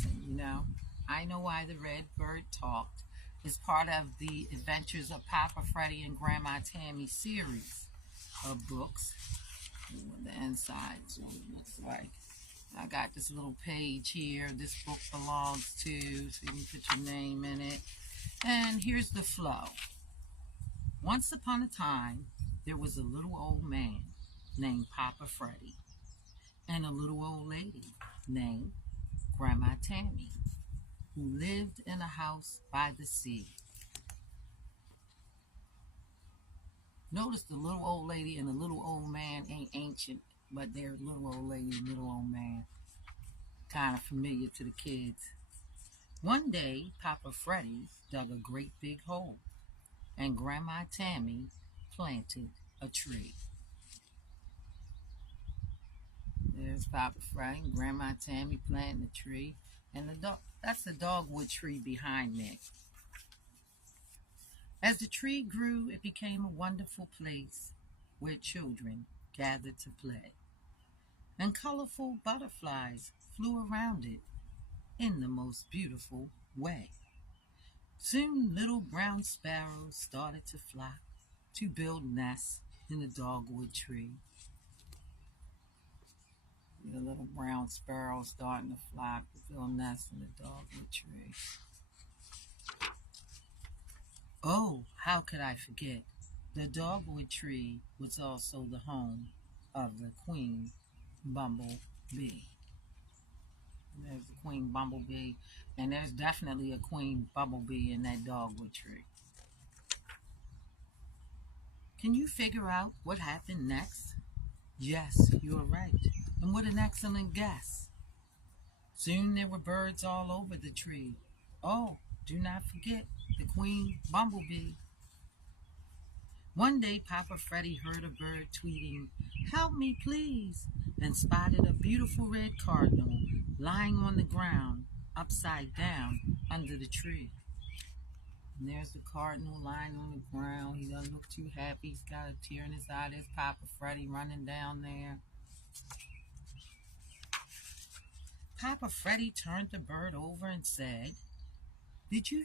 something, you know. I Know Why the Red Bird Talked is part of the Adventures of Papa Freddy and Grandma Tammy series of books. What the inside sort of looks like. I got this little page here this book belongs to, so you can put your name in it. And here's the flow. Once upon a time, there was a little old man named Papa Freddy and a little old lady named Grandma Tammy, who lived in a house by the sea. Notice the little old lady and the little old man ain't ancient, but they're little old lady and little old man. Kind of familiar to the kids. One day, Papa Freddy dug a great big hole, and Grandma Tammy planted a tree. There's Papa Freddy and Grandma Tammy planting a tree, and that's the dogwood tree behind me. As the tree grew, it became a wonderful place where children gathered to play, and colorful butterflies flew around it in the most beautiful way. Soon little brown sparrows started to flock to build nests in the dogwood tree. The little brown sparrows starting to flock to build nests in the dogwood tree. Oh, how could I forget? The dogwood tree was also the home of the queen bumblebee. There's the queen bumblebee, and there's definitely a queen bumblebee in that dogwood tree. Can you figure out what happened next? Yes, you're right. And what an excellent guess. Soon there were birds all over the tree. Oh, do not forget the queen bumblebee. One day Papa Freddy heard a bird tweeting, "Help me please," and spotted a beautiful red cardinal lying on the ground upside down under the tree. And there's the cardinal lying on the ground. He doesn't look too happy. He's got a tear in his eye. There's Papa Freddy running down there. Papa Freddy turned the bird over and said, "Did you